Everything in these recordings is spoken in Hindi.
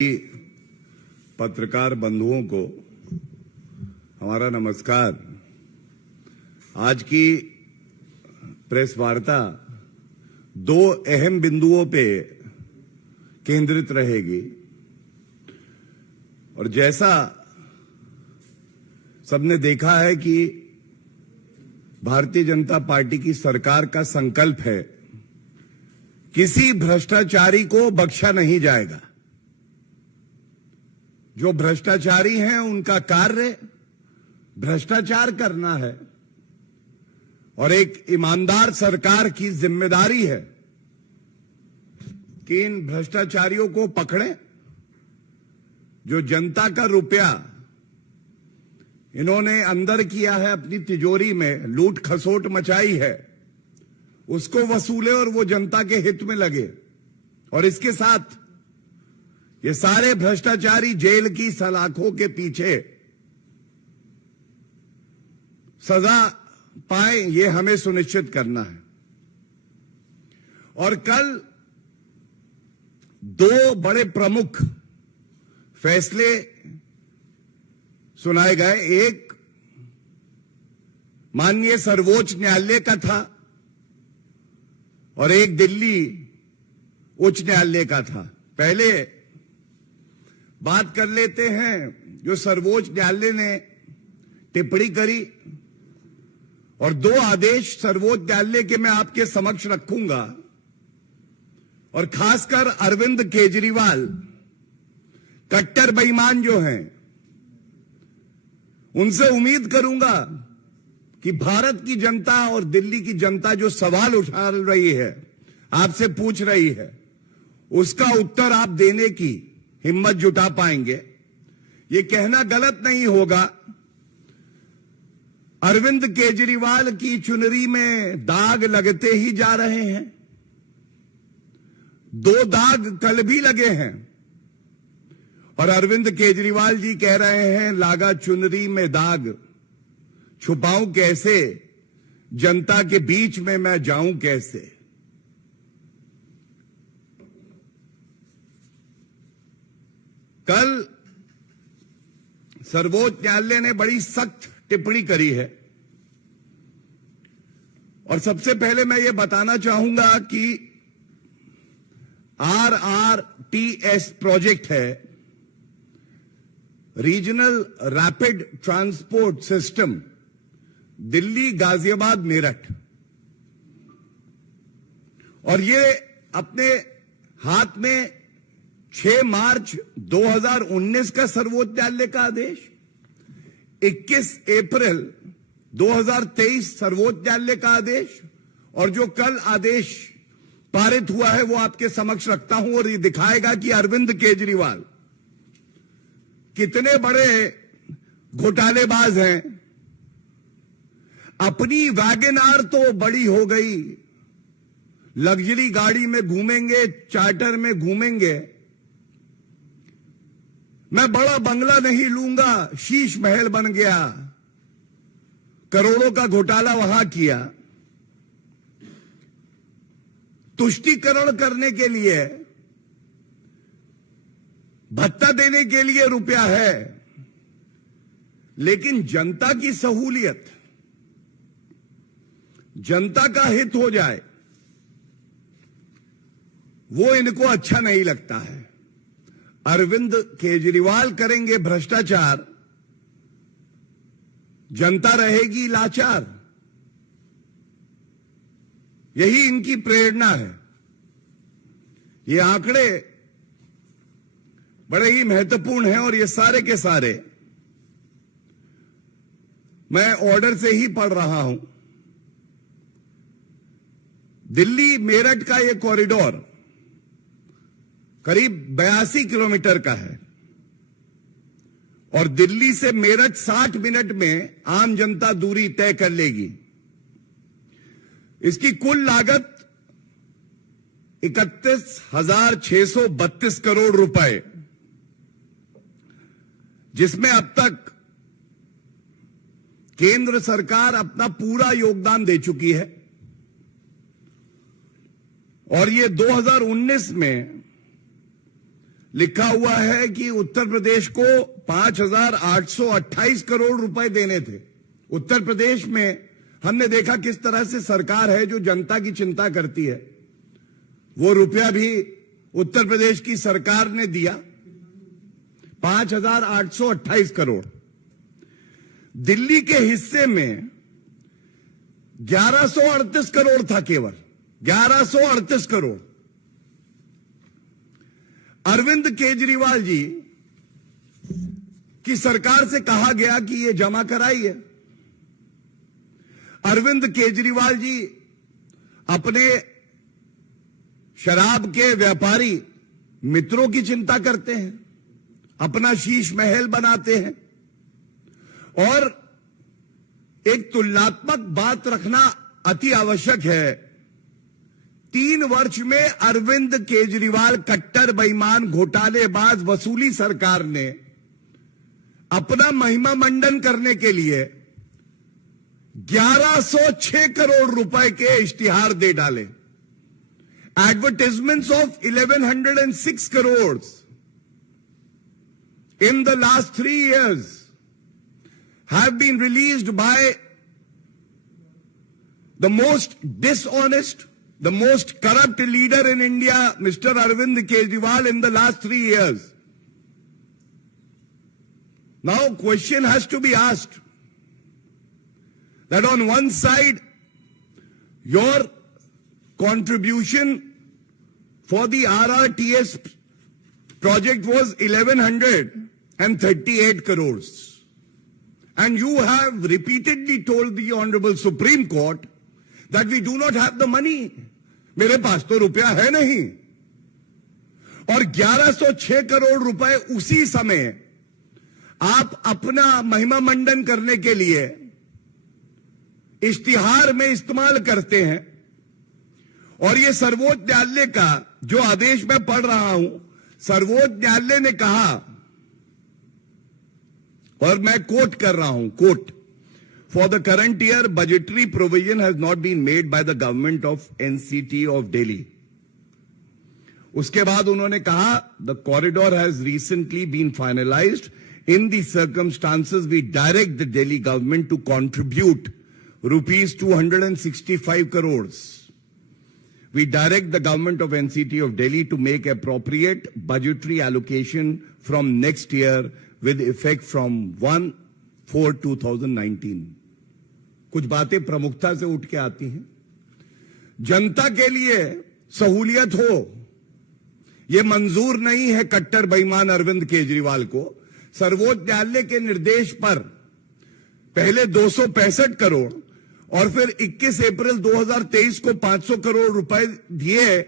पत्रकार बंधुओं को हमारा नमस्कार। आज की प्रेस वार्ता दो अहम बिंदुओं पे केंद्रित रहेगी और जैसा सबने देखा है कि भारतीय जनता पार्टी की सरकार का संकल्प है, किसी भ्रष्टाचारी को बख्शा नहीं जाएगा। जो भ्रष्टाचारी हैं उनका कार्य भ्रष्टाचार करना है और एक ईमानदार सरकार की जिम्मेदारी है कि इन भ्रष्टाचारियों को पकड़ें। जो जनता का रुपया इन्होंने अंदर किया है, अपनी तिजोरी में लूट खसोट मचाई है, उसको वसूले और वो जनता के हित में लगे। और इसके साथ ये सारे भ्रष्टाचारी जेल की सलाखों के पीछे सजा पाए, ये हमें सुनिश्चित करना है। और कल दो बड़े प्रमुख फैसले सुनाए गए। एक माननीय सर्वोच्च न्यायालय का था और एक दिल्ली उच्च न्यायालय का था। पहले बात कर लेते हैं जो सर्वोच्च न्यायालय ने टिप्पणी करी, और दो आदेश सर्वोच्च न्यायालय के मैं आपके समक्ष रखूंगा। और खासकर अरविंद केजरीवाल कट्टर बेईमान जो हैं, उनसे उम्मीद करूंगा कि भारत की जनता और दिल्ली की जनता जो सवाल उठा रही है, आपसे पूछ रही है, उसका उत्तर आप देने की हिम्मत जुटा पाएंगे। ये कहना गलत नहीं होगा, अरविंद केजरीवाल की चुनरी में दाग लगते ही जा रहे हैं। दो दाग कल भी लगे हैं और अरविंद केजरीवाल जी कह रहे हैं, लागा चुनरी में दाग, छुपाऊं कैसे, जनता के बीच में मैं जाऊं कैसे। कल सर्वोच्च न्यायालय ने बड़ी सख्त टिप्पणी करी है और सबसे पहले मैं ये बताना चाहूंगा कि RRTS प्रोजेक्ट है, regional rapid transport system, Delhi, Ghaziabad, Meerut. और ये अपने हाथ में 6 मार्च 2019 का सर्वोच्च न्यायालय का आदेश, 21 अप्रैल 2023 सर्वोच्च न्यायालय का आदेश, और जो कल आदेश पारित हुआ है वो आपके समक्ष रखता हूं। और ये दिखाएगा कि अरविंद केजरीवाल कितने बड़े घोटालेबाज हैं। अपनी वैगनआर तो बड़ी हो गई, लग्जरी गाड़ी में घूमेंगे, चार्टर में घूमेंगे। मैं बड़ा बंगला नहीं लूंगा, शीश महल बन गया, करोड़ों का घोटाला वहां किया। तुष्टीकरण करने के लिए, भत्ता देने के लिए रुपया है, लेकिन जनता की सहूलियत, जनता का हित हो जाए, वो इनको अच्छा नहीं लगता है। अरविंद केजरीवाल करेंगे भ्रष्टाचार, जनता रहेगी लाचार। यही इनकी प्रेरणा है। ये आंकड़े बड़े ही महत्वपूर्ण हैं और ये सारे के सारे मैं ऑर्डर से ही पढ़ रहा हूं। दिल्ली मेरठ का ये कॉरिडोर करीब 82 किलोमीटर का है और दिल्ली से मेरठ 60 मिनट में आम जनता दूरी तय कर लेगी। इसकी कुल लागत 31,632 करोड़ रुपए, जिसमें अब तक केंद्र सरकार अपना पूरा योगदान दे चुकी है। और ये 2019 में लिखा हुआ है कि उत्तर प्रदेश को 5,828 करोड़ रुपए देने थे। उत्तर प्रदेश में हमने देखा किस तरह से सरकार है जो जनता की चिंता करती है। वो रुपया भी उत्तर प्रदेश की सरकार ने दिया, 5,828 करोड़। दिल्ली के हिस्से में 1138 करोड़ था, केवल 1138 करोड़। अरविंद केजरीवाल जी की सरकार से कहा गया कि ये जमा कराइए। अरविंद केजरीवाल जी अपने शराब के व्यापारी मित्रों की चिंता करते हैं, अपना शीश महल बनाते हैं और एक तुलनात्मक बात रखना अति आवश्यक है। 3 वर्ष में अरविंद केजरीवाल कट्टर बेईमान घोटालेबाज वसूली सरकार ने अपना महिमा मंडन करने के लिए 1106 करोड़ रुपए के इश्तिहार दे डाले। Advertisements of 1,106 crores in the last 3 years have been released by the most dishonest, the most corrupt leader in India, Mr. Arvind Kejriwal, in the last 3 years. Now, question has to be asked that on one side, your contribution for the RRTS project was 1,138 crores. And you have repeatedly told the Honorable Supreme Court that we do not have the money. मेरे पास तो रुपया है नहीं। और 1106 करोड़ रुपए उसी समय आप अपना महिमा मंडन करने के लिए इश्तिहार में इस्तेमाल करते हैं। और ये सर्वोच्च न्यायालय का जो आदेश मैं पढ़ रहा हूं, सर्वोच्च न्यायालय ने कहा, और मैं कोट कर रहा हूं, quote, for the current year budgetary provision has not been made by the government of NCT of Delhi. उसके बाद उन्होंने कहा the corridor has recently been finalised. In the circumstances we direct the Delhi government to contribute rupees 265 crore. We direct the government of NCT of Delhi to make appropriate budgetary allocation from next year with effect from 1/4/2019. कुछ बातें प्रमुखता से उठ के आती हैं। जनता के लिए सहूलियत हो, यह मंजूर नहीं है कट्टर बेईमान अरविंद केजरीवाल को। सर्वोच्च न्यायालय के निर्देश पर पहले 265 करोड़ और फिर 21 अप्रैल 2023 को 500 करोड़ रुपए दिए।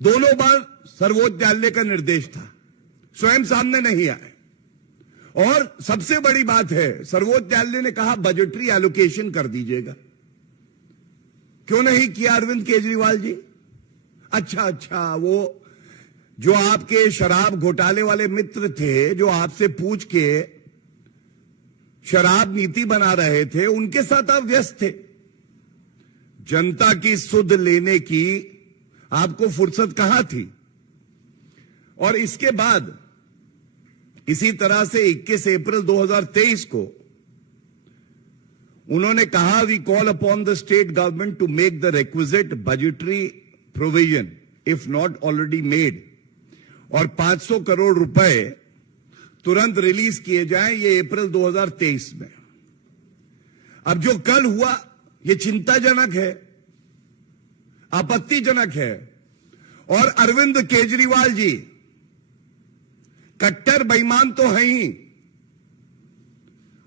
दोनों बार सर्वोच्च न्यायालय का निर्देश था, स्वयं सामने नहीं आए। और सबसे बड़ी बात है, सर्वोच्च न्यायालय ने कहा बजटरी एलोकेशन कर दीजिएगा। क्यों नहीं किया अरविंद केजरीवाल जी? अच्छा, वो जो आपके शराब घोटाले वाले मित्र थे, जो आपसे पूछ के शराब नीति बना रहे थे, उनके साथ आप व्यस्त थे। जनता की सुध लेने की आपको फुर्सत कहां थी? और इसके बाद इसी तरह से 21 अप्रैल 2023 को उन्होंने कहा we call upon the state government to make the requisite budgetary provision if not already made, और 500 करोड़ रुपए तुरंत रिलीज किए जाएं, ये अप्रैल 2023 में। अब जो कल हुआ ये चिंताजनक है, आपत्तिजनक है। और अरविंद केजरीवाल जी कट्टर बेईमान तो हैं ही,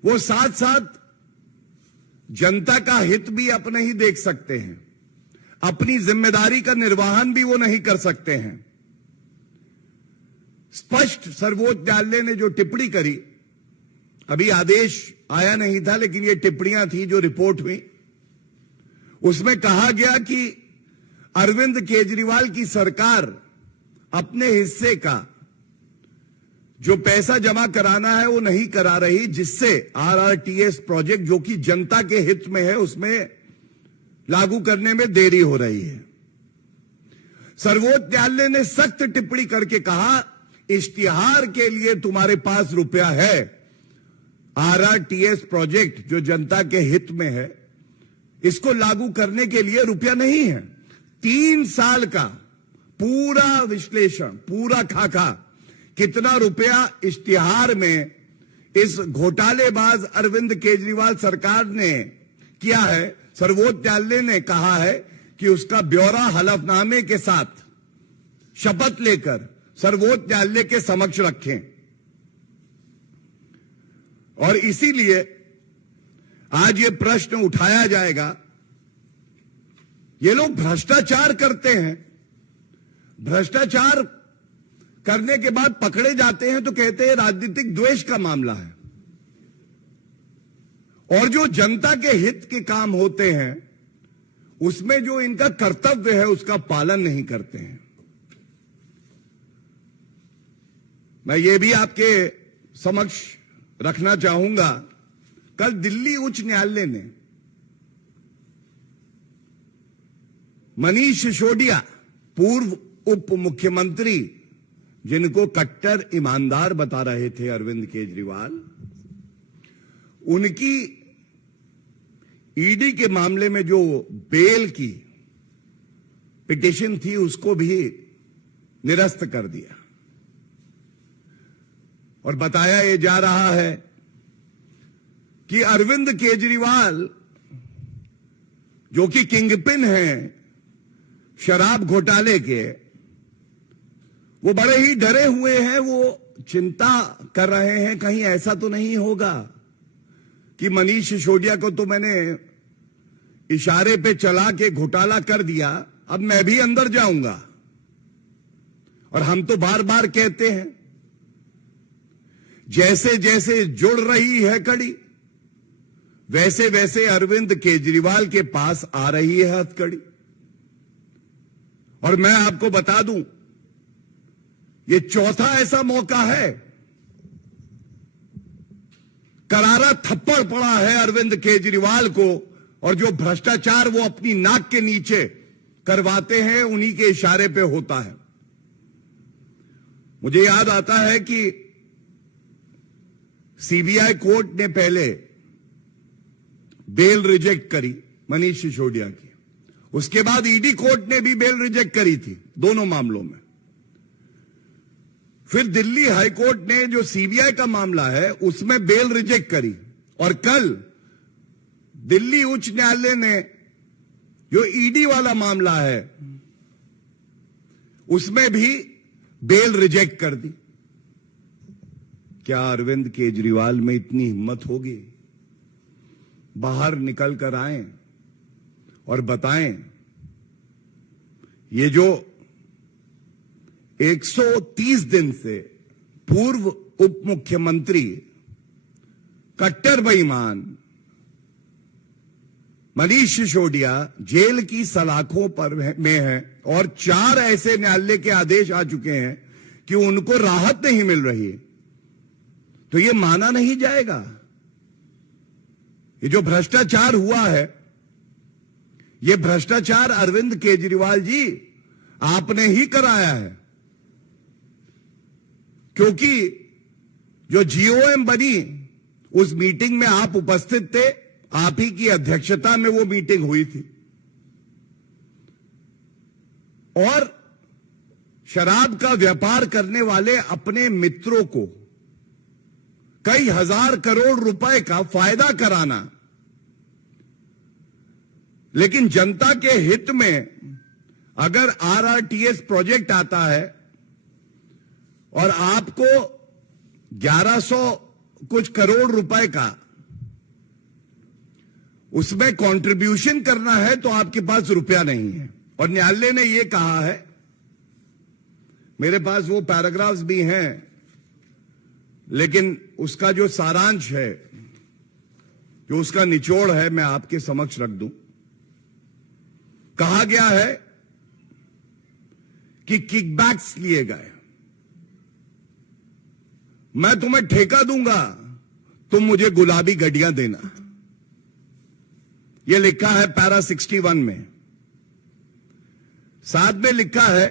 वो साथ साथ जनता का हित भी अपने ही देख सकते हैं, अपनी जिम्मेदारी का निर्वहन भी वो नहीं कर सकते हैं। स्पष्ट सर्वोच्च न्यायालय ने जो टिप्पणी करी, अभी आदेश आया नहीं था लेकिन ये टिप्पणियां थी जो रिपोर्ट हुई, उसमें कहा गया कि अरविंद केजरीवाल की सरकार अपने हिस्से का जो पैसा जमा कराना है वो नहीं करा रही, जिससे आरआरटीएस प्रोजेक्ट जो कि जनता के हित में है उसमें लागू करने में देरी हो रही है। सर्वोच्च न्यायालय ने सख्त टिप्पणी करके कहा इश्तिहार के लिए तुम्हारे पास रुपया है, आरआरटीएस प्रोजेक्ट जो जनता के हित में है, इसको लागू करने के लिए रुपया नहीं है। 3 साल का पूरा विश्लेषण, पूरा खाका, कितना रुपया इश्तिहार में इस घोटालेबाज अरविंद केजरीवाल सरकार ने किया है। सर्वोच्च न्यायालय ने कहा है कि उसका ब्यौरा हलफनामे के साथ शपथ लेकर सर्वोच्च न्यायालय के समक्ष रखें। और इसीलिए आज ये प्रश्न उठाया जाएगा, ये लोग भ्रष्टाचार करते हैं, भ्रष्टाचार करने के बाद पकड़े जाते हैं तो कहते हैं राजनीतिक द्वेष का मामला है, और जो जनता के हित के काम होते हैं उसमें जो इनका कर्तव्य है उसका पालन नहीं करते हैं। मैं ये भी आपके समक्ष रखना चाहूंगा, कल दिल्ली उच्च न्यायालय ने मनीष सिसोदिया, पूर्व उप मुख्यमंत्री जिनको कट्टर ईमानदार बता रहे थे अरविंद केजरीवाल, उनकी ईडी के मामले में जो बेल की पिटीशन थी उसको भी निरस्त कर दिया और बताया ये जा रहा है कि अरविंद केजरीवाल जो कि किंगपिन हैं शराब घोटाले के, वो बड़े ही डरे हुए हैं। वो चिंता कर रहे हैं कहीं ऐसा तो नहीं होगा कि मनीष सिसोदिया को तो मैंने इशारे पे चला के घोटाला कर दिया, अब मैं भी अंदर जाऊंगा। और हम तो बार बार कहते हैं, जैसे जैसे जुड़ रही है कड़ी, वैसे वैसे अरविंद केजरीवाल के पास आ रही है हथकड़ी। और मैं आपको बता दूं, ये चौथा ऐसा मौका है, करारा थप्पड़ पड़ा है अरविंद केजरीवाल को, और जो भ्रष्टाचार वो अपनी नाक के नीचे करवाते हैं उन्हीं के इशारे पे होता है। मुझे याद आता है कि सीबीआई कोर्ट ने पहले बेल रिजेक्ट करी मनीष सिसोदिया की, उसके बाद ईडी कोर्ट ने भी बेल रिजेक्ट करी थी दोनों मामलों में। फिर दिल्ली हाई कोर्ट ने जो सीबीआई का मामला है उसमें बेल रिजेक्ट करी, और कल दिल्ली उच्च न्यायालय ने जो ईडी वाला मामला है उसमें भी बेल रिजेक्ट कर दी। क्या अरविंद केजरीवाल में इतनी हिम्मत होगी? बाहर निकल कर आए और बताएं, ये जो 130 दिन से पूर्व उप मुख्यमंत्री कट्टर बेईमान मनीष सिसोदिया जेल की सलाखों पर में है, और 4 ऐसे न्यायालय के आदेश आ चुके हैं कि उनको राहत नहीं मिल रही है, तो ये माना नहीं जाएगा। ये जो भ्रष्टाचार हुआ है, ये भ्रष्टाचार अरविंद केजरीवाल जी आपने ही कराया है, क्योंकि जो जीओएम बनी उस मीटिंग में आप उपस्थित थे, आप ही की अध्यक्षता में वो मीटिंग हुई थी, और शराब का व्यापार करने वाले अपने मित्रों को कई हजार करोड़ रुपए का फायदा कराना, लेकिन जनता के हित में अगर आरआरटीएस प्रोजेक्ट आता है और आपको 1100 कुछ करोड़ रुपए का उसमें कंट्रीब्यूशन करना है तो आपके पास रुपया नहीं है। और न्यायालय ने यह कहा है, मेरे पास वो पैराग्राफ्स भी हैं, लेकिन उसका जो सारांश है, जो उसका निचोड़ है, मैं आपके समक्ष रख दूं। कहा गया है कि किकबैक्स लिए गए, मैं तुम्हें ठेका दूंगा, तुम मुझे गुलाबी गड्डियां देना। यह लिखा है पैरा 61 में। साथ में लिखा है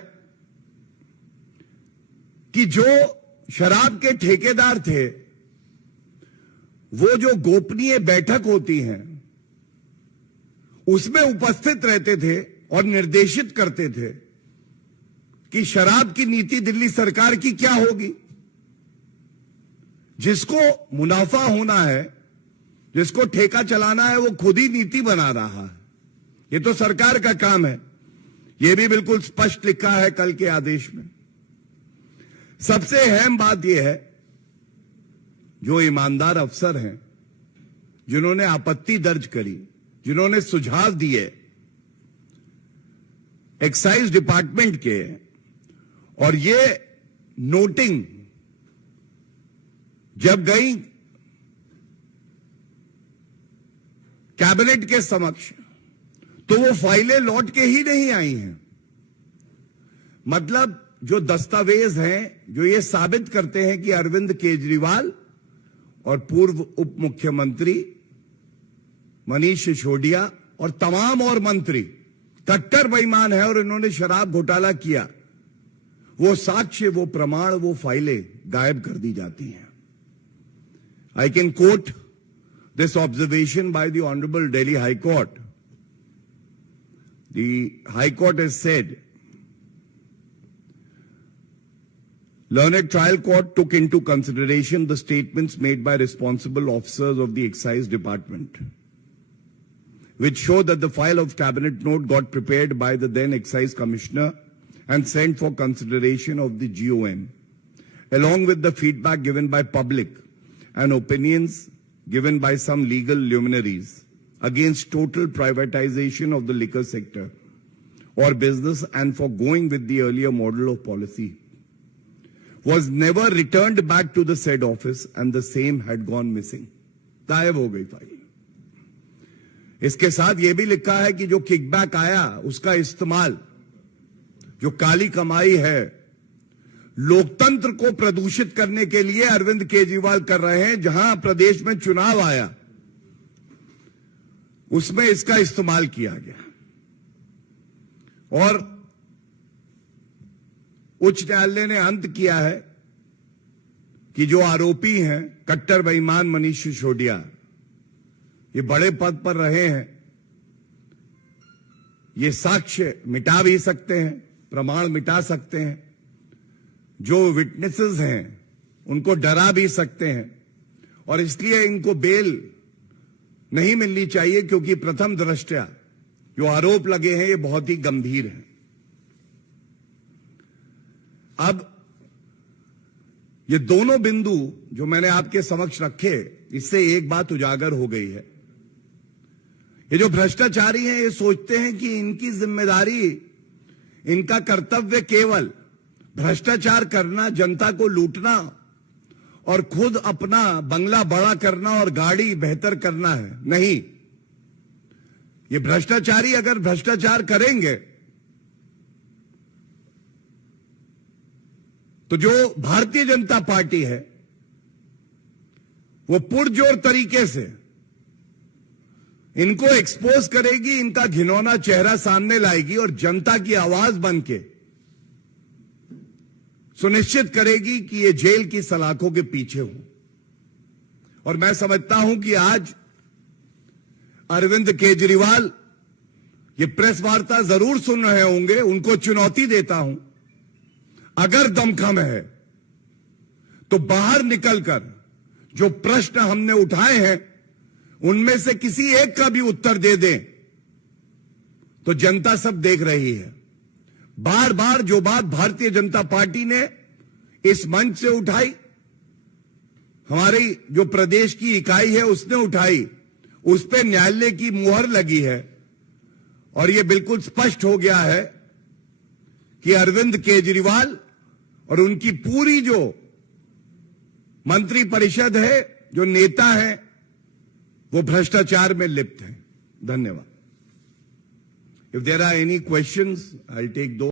कि जो शराब के ठेकेदार थे वो जो गोपनीय बैठक होती है उसमें उपस्थित रहते थे और निर्देशित करते थे कि शराब की नीति दिल्ली सरकार की क्या होगी। जिसको मुनाफा होना है, जिसको ठेका चलाना है, वो खुद ही नीति बना रहा है। ये तो सरकार का काम है। ये भी बिल्कुल स्पष्ट लिखा है कल के आदेश में। सबसे अहम बात यह है, जो ईमानदार अफसर हैं, जिन्होंने आपत्ति दर्ज करी, जिन्होंने सुझाव दिए एक्साइज डिपार्टमेंट के, और ये नोटिंग जब गई कैबिनेट के समक्ष तो वो फाइलें लौट के ही नहीं आई हैं। मतलब जो दस्तावेज हैं जो ये साबित करते हैं कि अरविंद केजरीवाल और पूर्व उप मुख्यमंत्री मनीष सिसोदिया और तमाम और मंत्री कट्टर बेईमान है और इन्होंने शराब घोटाला किया, वो साक्ष्य, वो प्रमाण, वो फाइलें गायब कर दी जाती हैं। I can coat this observation by the Honorable Delhi High Court. The High Court has said, Learned Trial Court took into consideration the statements made by responsible officers of the Excise Department, which show that the file of Cabinet Note got prepared by the then Excise Commissioner and sent for consideration of the GOM, along with the feedback given by public and opinions given by some legal luminaries against total privatization of the liquor sector or business and for going with the earlier model of policy, was never returned back to the said office and the same had gone missing. गायब हो गई फाइल। इसके साथ यह भी लिखा है कि जो किकबैक आया उसका इस्तेमाल, जो काली कमाई है, लोकतंत्र को प्रदूषित करने के लिए अरविंद केजरीवाल कर रहे हैं। जहां प्रदेश में चुनाव आया उसमें इसका इस्तेमाल किया गया और उच्च न्यायालय ने अंत किया है कि जो आरोपी हैं कट्टर बेईमान मनीष सिसोदिया, ये बड़े पद पर रहे हैं, ये साक्ष्य मिटा भी सकते हैं, प्रमाण मिटा सकते हैं, जो विटनेसेस हैं उनको डरा भी सकते हैं और इसलिए इनको बेल नहीं मिलनी चाहिए, क्योंकि प्रथम दृष्टया जो आरोप लगे हैं ये बहुत ही गंभीर हैं। अब ये दोनों बिंदु जो मैंने आपके समक्ष रखे, इससे एक बात उजागर हो गई है। ये जो भ्रष्टाचारी हैं ये सोचते हैं कि इनकी जिम्मेदारी, इनका कर्तव्य केवल भ्रष्टाचार करना, जनता को लूटना और खुद अपना बंगला बड़ा करना और गाड़ी बेहतर करना है। नहीं, ये भ्रष्टाचारी अगर भ्रष्टाचार करेंगे तो जो भारतीय जनता पार्टी है वो पुरजोर तरीके से इनको एक्सपोज करेगी, इनका घिनौना चेहरा सामने लाएगी और जनता की आवाज बनके सुनिश्चित करेगी कि ये जेल की सलाखों के पीछे हो। और मैं समझता हूं कि आज अरविंद केजरीवाल ये प्रेस वार्ता जरूर सुन रहे होंगे। उनको चुनौती देता हूं, अगर दमखम है तो बाहर निकलकर जो प्रश्न हमने उठाए हैं उनमें से किसी एक का भी उत्तर दे दें तो जनता सब देख रही है। बार बार जो बात भारतीय जनता पार्टी ने इस मंच से उठाई, हमारी जो प्रदेश की इकाई है उसने उठाई, उस पे न्यायालय की मुहर लगी है और यह बिल्कुल स्पष्ट हो गया है कि अरविंद केजरीवाल और उनकी पूरी जो मंत्री परिषद है, जो नेता है, वो भ्रष्टाचार में लिप्त हैं। धन्यवाद। If there are any questions, I'll take those.